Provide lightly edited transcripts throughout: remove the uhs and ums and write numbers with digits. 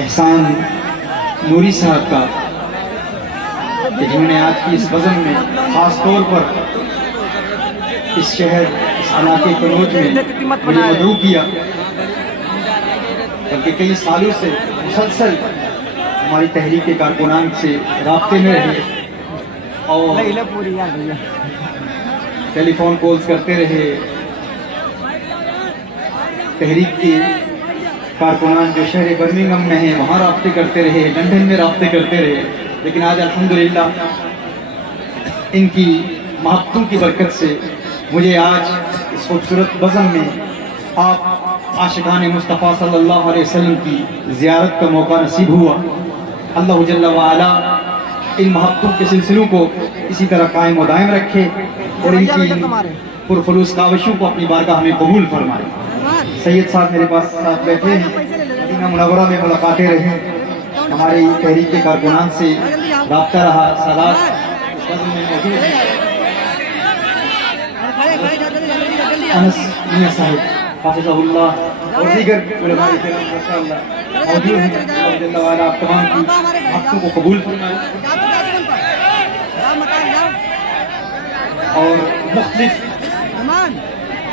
احسان نوری صاحب کا کہ جنہوں نے آج کی اس بزم میں خاص طور پر اس شہر اس علاقے کنوج میں مجھے مدعو کیا، بلکہ کئی سالوں سے مسلسل ہماری تحریک کے کارکنان سے رابطے میں رہے اور ٹیلی فون کالز کرتے رہے، تحریک کے کارکنان جو شہر برمنگھم میں ہیں وہاں رابطے کرتے رہے، لندن میں رابطے کرتے رہے، لیکن آج الحمدللہ ان کی محبتوں کی برکت سے مجھے آج اس خوبصورت بزم میں آپ عاشقان مصطفیٰ صلی اللہ علیہ وسلم کی زیارت کا موقع نصیب ہوا۔ اللہ جل وعلا ان محبتوں کے سلسلوں کو اسی طرح قائم و دائم رکھے اور ان کی پرخلوص کاوشوں کو اپنی بارگاہ میں قبول فرمائے۔ سید صاحب میرے پاس ساتھ بیٹھے ہیں، مدینہ منورہ میں ملاقاتیں رہیں، ہماری تحریک کے کارکنان سے رابطہ رہا، سادات اس بزم میں موجود ہیں، انس میاں صاحب حافظہ اللہ اور دیگر علماء کرام ماشاءاللہ موجود ہیں۔ اللہ جل وعلا آپ تمام کی محبتوں کو قبول فرمائے اور مختلف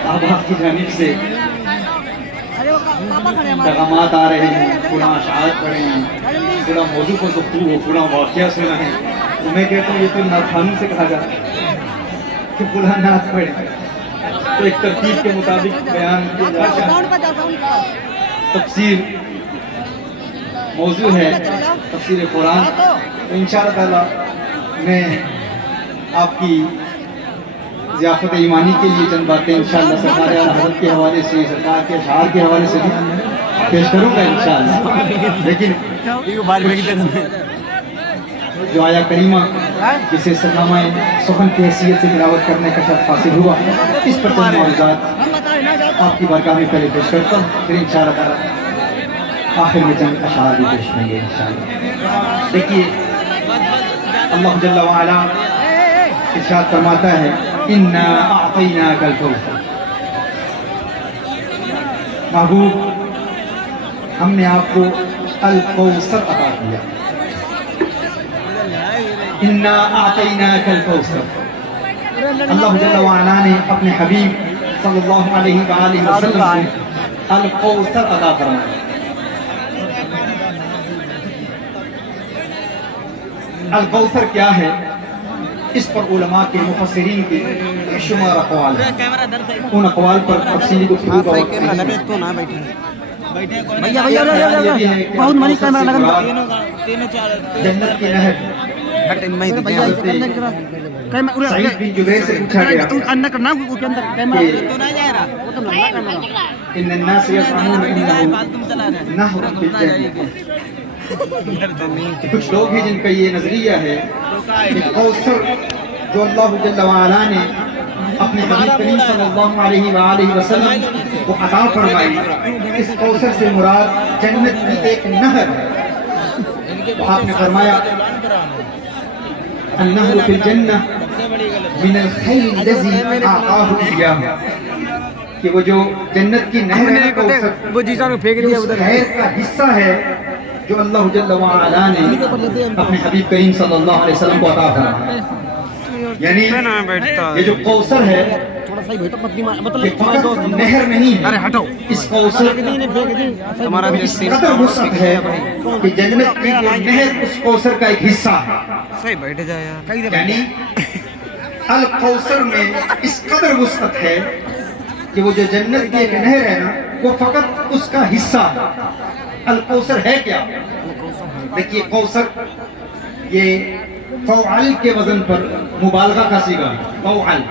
احباب کی جانب سے پیغامات آ رہے ہیں، فلاں اشعار پڑھے ہیں، فلاں موضوع پر گفتگو ہو، فلاں واقعہ سنا ہے، تو میں کہتا ہوں یہ تو نعت خوانوں سے کہا جاتا ہے کہ فلاں نعت پڑھیں، تو ایک ترتیب کے مطابق بیان کیا جاتا ہے۔ تفسیر موضوع ہے تفسیر قرآن، تو انشاءاللہ تعالی میں آپ کی ضیافت ایمانی کے لیے چند باتیں انشاءاللہ سرکار اعلیٰ حضرت کے حوالے سے، سرکار کے اشعار کے حوالے سے پیش کروں گا انشاءاللہ، لیکن جو آیا کریمہ جسے سرنامہ سخن کی حیثیت سے تلاوت کرنے کا شرف حاصل ہوا، اس پر چند معروضات آپ کی بارگاہ میں پہلے پیش کرتا ہوں، پھر انشاءاللہ تعالی آخر میں چند اشعار بھی پیش کریں گے انشاءاللہ۔ دیکھیے اللہ جل وعلا ارشاد فرماتا ہے اِنَّا أَعْطَيْنَاكَ الْكَوْثَرَ، محبوب ہم نے آپ کو الکوثر عطا کیا۔ اِنَّا أَعْطَيْنَاكَ الْكَوْثَرَ، اللہ جل وعلا نے اپنے حبیب صلی اللہ علیہ وآلہ وسلم کو الکوثر عطا فرمایا۔ الکوثر کیا ہے؟ اس پر علماء کے مفسرین کے شمار اقوال ہیں، ان اقوال پر تفصیلی گفتگو کا وقت نہیں ہے۔ جنت کی نہر سعید بن جبیر سے پوچھا گیا ان الناس یزعمون انه نہر فی الجنہ، کچھ لوگ ہیں جن کا یہ نظریہ ہے کہ کوثر جو اللہ جل وعلا نے اپنے حبیب کریم صلی اللہ علیہ وآلہ وسلم کو عطا فرمائی، اس کوثر سے مراد جنت کی ایک نہر ہے۔ آپ نے فرمایا النہر فی الجنہ من الخیر الذی اعطاہ ایاہ، کہ وہ جو جنت کی نہر ہے کوثر خیر کا حصہ ہے جو اللہ جل وعلا نے اپنے حبیب کریم صلی اللہ علیہ وسلم کو عطا فرمایا۔ یعنی یہ جو کوثر ہے یہ فقط نہر نہیں ہے، اس کوثر اس قدر وسعت ہے کہ جنت کی وہ نہر اس کوثر کا ایک حصہ ہے۔ یعنی الکوثر میں اس قدر وسعت ہے کہ وہ جو جنت کی ایک نہر ہے نا وہ فقط اس کا حصہ ہے۔ الکوثر ہے کیا؟ دیکھیے کوثر یہ فوعل کے وزن پر مبالغہ کا صیغہ ہے، فوعل۔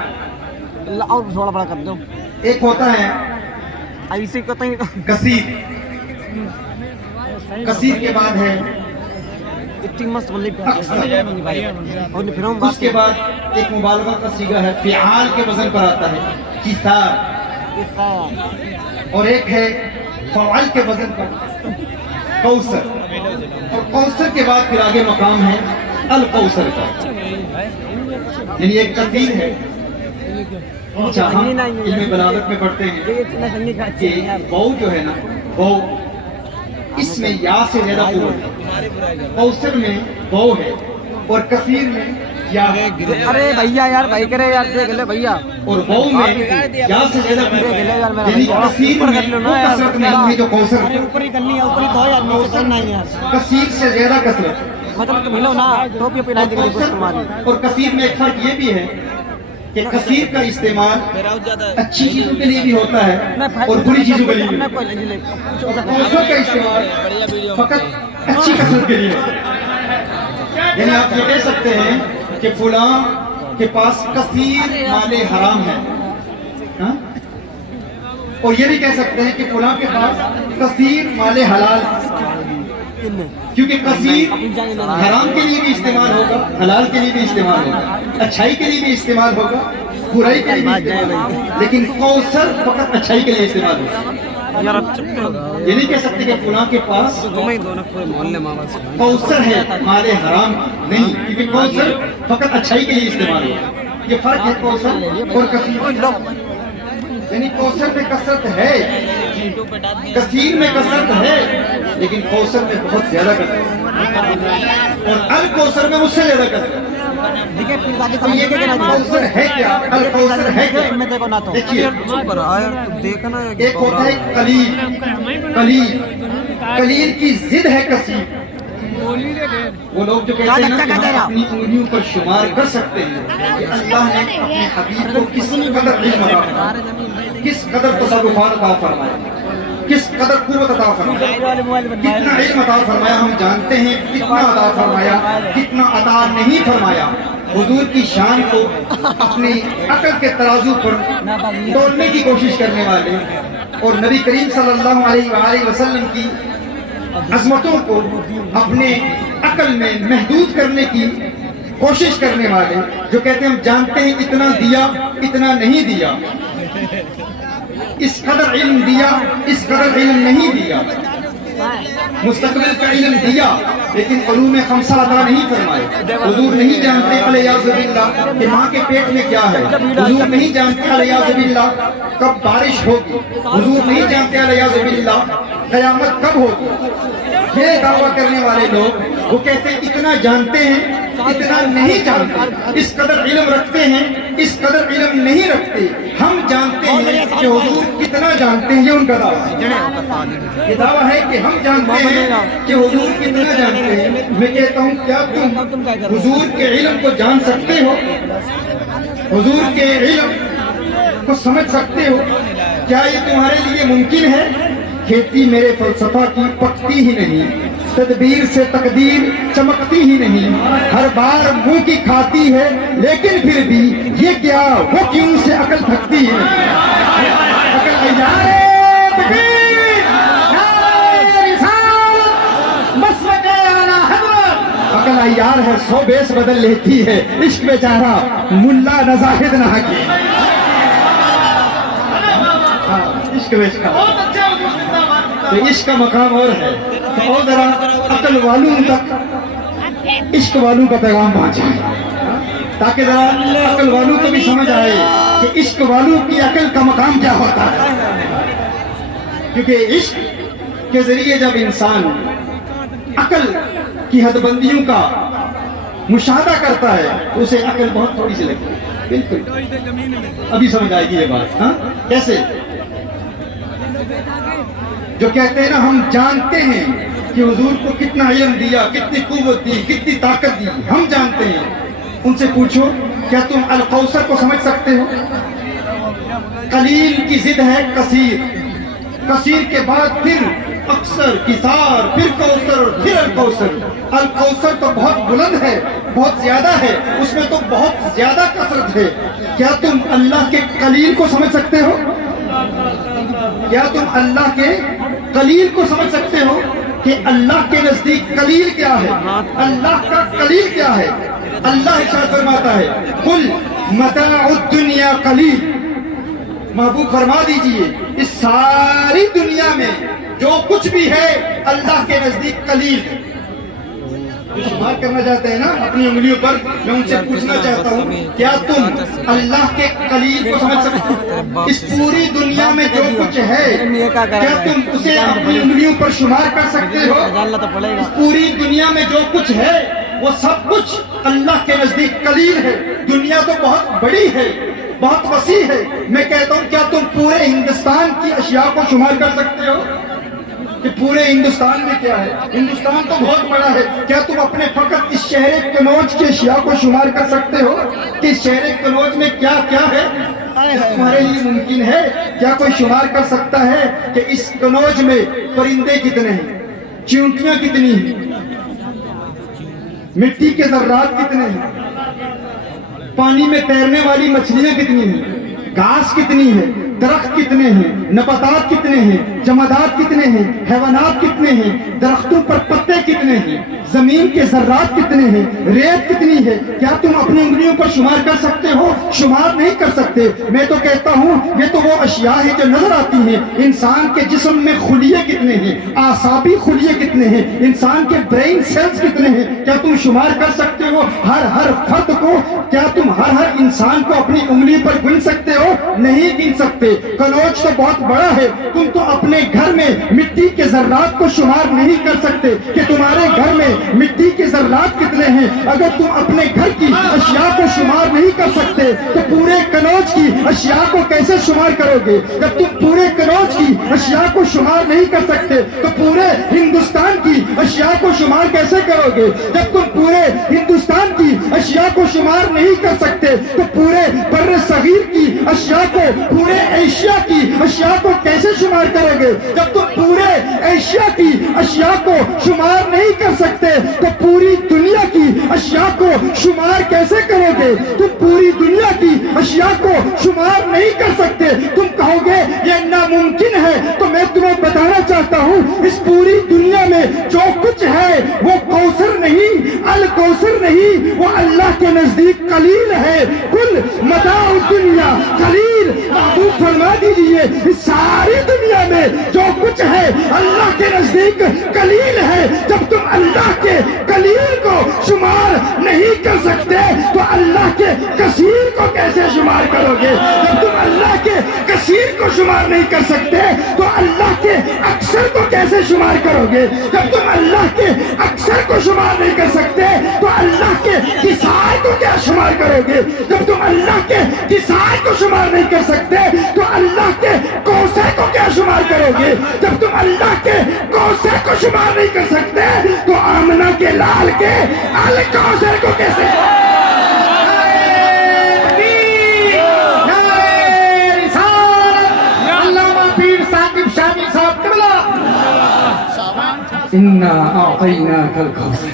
ایک ہوتا ہے کثیر، کثیر کے بعد ہے اس کے بعد ایک مبالغہ کا صیغہ ہے فعال کے وزن پر آتا ہے کثار، اور ایک ہے فعال کے وزن پر کوثر، اور کوثر کے بعد پھر آگے مقام ہے الکوثر کا، یعنی ایک کثیر ہے۔ اچھا ہم علم بلاغت میں پڑھتے ہیں کہ واو جو ہے نا، واو اس میں یا سے زیادہ قوت ہے، کوثر میں وہ ہے اور کثیر میں یا ہے، ارے بھیا یار بھائی کرے یار دیکھ لے بھیا اور وہ میں یا سے زیادہ قوت ہے، یعنی کثیر میں وہ کثرت نہیں ہے جو کوثر ہے، اوپر ہی کرنی ہے، اوپر ہی تو یار نیچے کرنا ہے یار، کثیر سے زیادہ کثرت، مطلب تم ہلو نا ٹوپی پہ نہیں دکھ رہی تمہاری. اور کثیر میں ایک فرق یہ بھی ہے کہ کثیر کا استعمال اچھی چیزوں کے لیے بھی ہوتا ہے اور بری چیزوں کے لیے بھی، اور کوثر کا استعمال فقط اچھی کثرت کے لیے ہے. یعنی آپ یہ کہہ سکتے ہیں کہ فلاں کے پاس کثیر مال حرام ہے، ہاں؟ اور یہ بھی کہہ سکتے ہیں کہ فلاں کے پاس کثیر مال حلال ہے، کیونکہ کثیر حرام کے لیے بھی استعمال ہوگا، حلال کے لیے بھی استعمال ہوگا، اچھائی کے لیے بھی استعمال ہوگا، برائی کے لیے بھی استعمال ہوگا، لیکن کوثر فقط اچھائی کے لیے استعمال ہوگا. یہ نہیں کہہ سکتے کہ فلاں کے پاس کوثر ہے مال حرام نہیں، کیونکہ کوثر فقط اچھائی کے لیے استعمال ہوگا. یہ فرق ہے کوثر اور کثیر. یعنی کوثر میں کثرت ہے، کثیر میں کثرت ہے، لیکن کوثر میں بہت زیادہ کثرت ہے، اور الکوثر میں اس سے زیادہ کثرت ہے. یہ کوثر ہے کیا؟ الکوثر ہے کیا؟ دیکھیے ایک ہوتا ہے قلیل، قلیل قلیل کی ضد ہے کثیر. وہ لوگ جو کہتے ہیں نا کہ ہم اپنی انگلیوں پر شمار کر سکتے ہیں کہ اللہ نے اپنے حبیب کو کس قدر علم عطا فرمایا، کس قدر تصرفات عطا فرمایا، کس قدر قوت عطا فرمایا، کتنا علم عطا فرمایا ہم جانتے ہیں، کتنا عطا فرمایا، کتنا عطا نہیں فرمایا. حضور کی شان کو اپنی عقل کے ترازو پر تولنے کی کوشش کرنے والے اور نبی کریم صلی اللہ علیہ وآلہ وسلم کی عظمتوں کو اپنے عقل میں محدود کرنے کی کوشش کرنے والے، جو کہتے ہیں ہم جانتے ہیں اتنا دیا اتنا نہیں دیا، اس قدر علم دیا اس قدر علم نہیں دیا، مستقبل کا علم دیا لیکن علوم خمسہ عطا نہیں فرمائے. حضور نہیں جانتے الیاذ باللہ کہ ماں کے پیٹ میں کیا ہے، حضور نہیں جانتے الیاذ باللہ کب بارش ہوگی، حضور نہیں جانتے الیاذ باللہ قیامت کب ہوگی. یہ دعویٰ کرنے والے لوگ وہ کہتے ہیں اتنا جانتے ہیں اتنا نہیں جانتے، اس قدر علم رکھتے ہیں اس قدر علم نہیں رکھتے. ہم جانتے ہیں کہ حضور کتنا جانتے ہیں، یہ ان کا دعویٰ ہے. یہ دعویٰ ہے کہ ہم جانتے ہیں کہ حضور کتنا جانتے ہیں. میں کہتا ہوں کیا تم حضور کے علم کو جان سکتے ہو، حضور کے علم کو سمجھ سکتے ہو؟ کیا یہ تمہارے لیے ممکن ہے؟ کھیتی میرے فلسفہ کی پکتی ہی نہیں، تدبیر سے تقدیر چمکتی ہی نہیں، ہر بار منہ کی کھاتی ہے لیکن پھر بھی یہ کیا وہ کیوں سے عقل تھکتی ہے. عقل عیار ہے، تکبیر، نعرہ رسالت، مسلک اعلیٰ حضرت. عقل عیار ہے، سو بیس بدل لیتی ہے، عشق بیچارہ ملا نہ زاہد نہ حکیم. عشق بیچارہ تو عشق کا مقام اور ہے. تو اور ذرا عقل والوں تک عشق والوں کا پیغام پہنچ جائے، تاکہ ذرا عقل والوں کو بھی سمجھ آئے کہ عشق والوں کی عقل کا مقام کیا ہوتا ہے. کیونکہ عشق کے ذریعے جب انسان عقل کی حد بندیوں کا مشاہدہ کرتا ہے تو اسے عقل بہت تھوڑی سی لگتی ہے. بالکل ابھی سمجھ آئے گی یہ بات. ہاں کیسے؟ جو کہتے ہیں نا ہم جانتے ہیں کہ حضور کو کتنا علم دیا، کتنی قوت دی، کتنی طاقت دی، ہم جانتے ہیں. ان سے پوچھو کیا تم الکوثر کو سمجھ سکتے ہو؟ قلیل کی ضد ہے کثیر، کثیر کے بعد پھر اکثر، کثار، پھر کوثر، پھر الکوثر. الکوثر تو بہت بلند ہے، بہت زیادہ ہے، اس میں تو بہت زیادہ کثرت ہے. کیا تم اللہ کے قلیل کو سمجھ سکتے ہو؟ کیا تم اللہ کے قلیل کو سمجھ سکتے ہو کہ اللہ کے نزدیک قلیل کیا ہے، اللہ کا قلیل کیا ہے؟ اللہ ارشاد فرماتا ہے قل متاع الدنیا قلیل. محبوب فرما دیجئے اس ساری دنیا میں جو کچھ بھی ہے اللہ کے نزدیک قلیل ہے. جو شمار کرنا چاہتے ہیں نا اپنی انگلیوں پر، میں ان سے پوچھنا چاہتا ہوں کیا تم اللہ کے قلیل کو سمجھ سکتے ہو؟ اس پوری دنیا میں جو کچھ ہے کیا تم اسے اپنی انگلیوں پر شمار کر سکتے ہو؟ اس پوری دنیا میں جو کچھ ہے وہ سب کچھ اللہ کے نزدیک قلیل ہے. دنیا تو بہت بڑی ہے، بہت وسیع ہے. میں کہتا ہوں کیا تم پورے ہندوستان کی اشیاء کو شمار کر سکتے ہو کہ پورے ہندوستان میں کیا ہے؟ ہندوستان تو بہت بڑا ہے. کیا تم اپنے فقط اس شہر کنوج کے اشیاء کو شمار کر سکتے ہو کہ اس شہر کنوج میں کیا کیا ہے؟ کیا تمہارے لیے ممکن ہے؟ کیا کوئی شمار کر سکتا ہے کہ اس کنوج میں پرندے کتنے ہیں، چیونٹیاں کتنی ہیں، مٹی کے ذرات کتنے ہیں، پانی میں تیرنے والی مچھلیاں کتنی ہیں، گھاس کتنی ہے، درخت کتنے ہیں، نباتات کتنے ہیں، جمادات کتنے ہیں، حیوانات کتنے ہیں، درختوں پر پتے کتنے ہیں، زمین کے ذرات کتنے ہیں، ریت کتنی ہے؟ کیا تم اپنی انگلیوں پر شمار کر سکتے ہو؟ شمار نہیں کر سکتے. میں تو کہتا ہوں یہ تو وہ اشیاء ہیں جو نظر آتی ہیں. انسان کے جسم میں خلیے کتنے ہیں، اعصابی خلیے کتنے ہیں، انسان کے برین سیلز کتنے ہیں، کیا تم شمار کر سکتے ہو ہر فرد کو؟ کیا تم ہر انسان کو اپنی انگلی پر گن سکتے ہو؟ نہیں گن سکتے. کنوج تو بہت بڑا ہے. تم تو اپنے گھر میں مٹی کے ذرات کو شمار نہیں کر سکتے کہ تمہارے گھر میں مٹی کے ذرات کتنے ہیں. اگر تم اپنے گھر کی اشیاء کو شمار نہیں کر سکتے تو پورے کنوج کی اشیاء کو کیسے شمار کرو گے؟ جب تم پورے کنوج کی اشیاء کو شمار نہیں کر سکتے تو پورے ہندوستان کی اشیاء کو شمار کیسے کرو گے؟ جب تم پورے ہندوستان کی اشیاء کو شمار نہیں کر سکتے تو پورے بر صغیر کی اشیاء کو، پورے ایشیا کی اشیاء کو کیسے شمار کرو گے؟ جب تم پورے ایشیا کی اشیاء کو شمار نہیں کر سکتے تو پوری دنیا کی اشیاء کو شمار کیسے کرو گے؟ تم پوری دنیا کی اشیاء کو شمار نہیں کر سکتے. تم کہو گے یہ ناممکن ہے، تو میں تمہیں بتانا چاہتا ہوں اس پوری دنیا میں جو کچھ ہے وہ کوثر نہیں، الکوثر نہیں، وہ اللہ کے نزدیک قلیل ہے. کل متاع الدنیا قلیل. محبوب فرما دیجیے اس ساری دنیا میں جو کچھ ہے اللہ کے نزدیک قلیل ہے. جب تم اللہ کے قلیل کو شمار نہیں کر سکتے تو اللہ کے کثیر کو کیسے شمار کرو گے؟ جب تم اللہ کے کثیر کو شمار نہیں کر سکتے تو اللہ کے اکثر کو کیسے شمار کرو گے؟ جب تم اللہ کے اکثر کو شمار نہیں کر سکتے تو اللہ کے کسائے کو کیا شمار کرو گے؟ جب تم اللہ کے کسائے کو شمار نہیں کر سکتے تو اللہ کے کوثر کو کیا شمار کرو گے؟ جب تم اللہ کے کوثر کو شمار نہیں کر سکتے تو آمنہ کے لال کے الکوثر کو کیسے؟ اِنَّا أَعْطَيْنَاكَ الْكَوْثَرَ.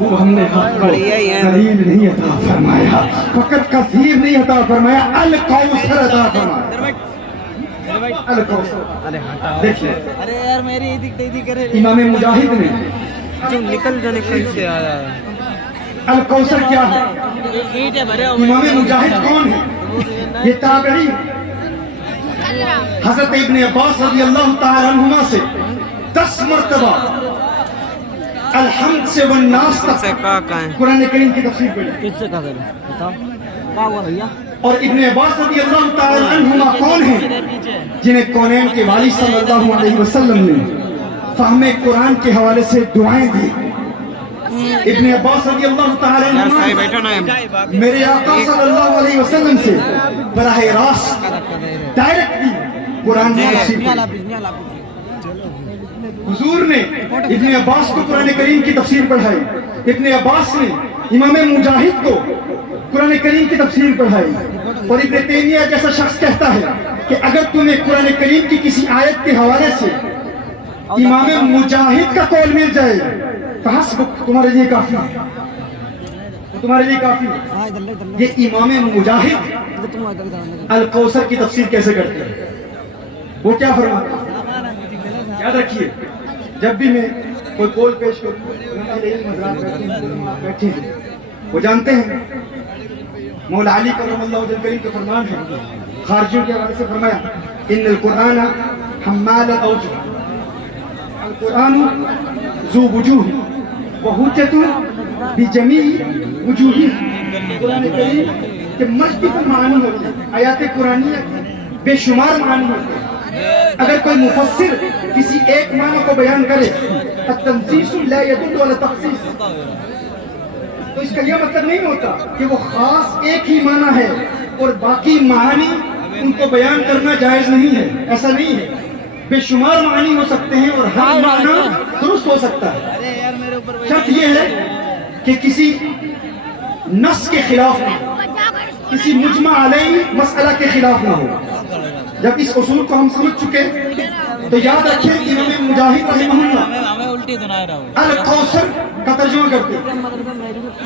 وہ ہم نے حق کو قلیل نہیں عطا فرمایا، فقط کثیر نہیں عطا فرمایا، الکوثر عطا فرمایا. الکوثر دیکھیں ارے یار میری ایدی کرے امام مجاہد نے جو نکل جانے کہیں سے آیا ہے. الکوثر کیا ہے؟ امام مجاہد کون ہے؟ یہ تابعی حضرت ابن عباس رضی اللہ تعالی عنہما سے 10 مرتبہ الحمد سے والناس تک قرآن کریم کی تفسیر پڑھی. کس سے کہا کرے بتاؤ کیا ہوا بھیا؟ اور ابن عباس رضی اللہ تعالی عنہما کون ہیں؟ جنہیں کونین کے والی صلی اللہ علیہ وسلم نے فہم قرآن کے حوالے سے دعائیں دی. ابن عباس رضی اللہ تعالی عنہما میرے آقا صلی اللہ علیہ وسلم سے براہ راست ڈائریکٹلی قرآن کی تفسیر پڑھی. حضور نے ابن عباس کو قرآن کریم کی تفسیر پڑھائی. ابن عباس نے امام مجاہد کو قرآن کریم کی تفسیر پڑھائی. اور ابن تیمیہ جیسا شخص کہتا ہے کہ اگر تمہیں قرآن کریم کی کسی آیت کے حوالے سے امام مجاہد کا قول مل جائے تو حسبک، تمہارے لیے کافی ہے، تمہارے لیے کافی ہے. یہ امام مجاہد الکوثر کی تفسیر کیسے کرتے ہیں؟ وہ کیا فرماتے ہیں؟ یاد رکھیے جب بھی میں کوئی قول پیش کروں بیٹھے ہیں وہ جانتے ہیں مولا علی کرم اللہ وجہ کریم کا فرمان ہے، خارجیوں کے حوالے سے فرمایا ان القرآن حمال اوجہ، القرآن ذو وجوہ وحجتun بجمیع وجوہہ. قرآن کریم کے مختلف معنی ہوتے ہیں. آیات قرآنیہ بے شمار معنی ہوتے ہیں. اگر کوئی مفسر کسی ایک معنی کو بیان کرے التنصیص لا يدل على تخصیص، تو اس کا یہ مطلب نہیں ہوتا کہ وہ خاص ایک ہی معنی ہے اور باقی معانی ان کو بیان کرنا جائز نہیں ہے. ایسا نہیں ہے. بے شمار معنی ہو سکتے ہیں اور ہر معنی درست ہو سکتا ہے. شرط یہ ہے کہ کسی نص کے خلاف نہ ہو، کسی مجمع علیہ مسئلہ کے خلاف نہ ہو. جب اس اصول کو ہم سمجھ چکے تو یاد رکھیں امام مجاہد رحمہ اللہ الکوثر کا ترجمہ کرتے ہیں.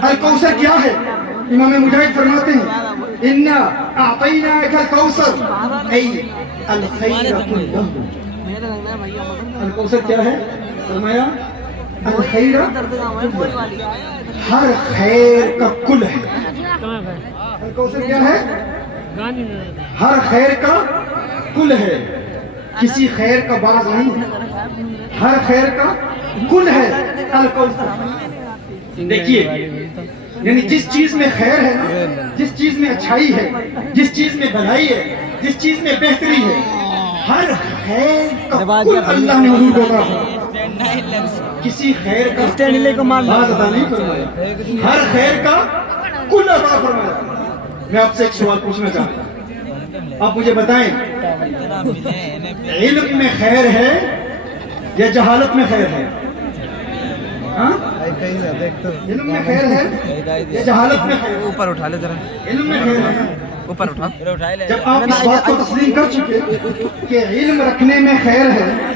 الکوثر کیا ہے؟ امام مجاہد فرماتے ہیں انا اعطیناک الکوثر ای الخیر کلہ. الکوثر کیا ہے؟ فرمایا الخیر ہر خیر کا کل ہے. الکوثر کیا ہے؟ ہر خیر کا کل ہے، کسی خیر کا بعض نہیں، ہر خیر کا کل ہے الکوثر. دیکھیے یعنی جس چیز میں خیر ہے، جس چیز میں اچھائی ہے، جس چیز میں بھلائی ہے، جس چیز میں بہتری ہے، ہر خیر کا کل اللہ نے حضور کو عطا فرمایا. کسی خیر کا بعض عطا نہیں فرمایا، ہر خیر کا کل عطا فرمایا. میں آپ سے ایک سوال پوچھنا چاہتا ہوں، آپ مجھے بتائیں علم میں خیر ہے یا جہالت میں خیر ہے؟ علم میں خیر ہے یا جہالت میں خیر ہے؟ اوپر اٹھا لے ذرا، علم میں خیر ہے. اوپر اٹھا. جب آپ اس بات کو تسلیم کر چکے کہ علم رکھنے میں خیر ہے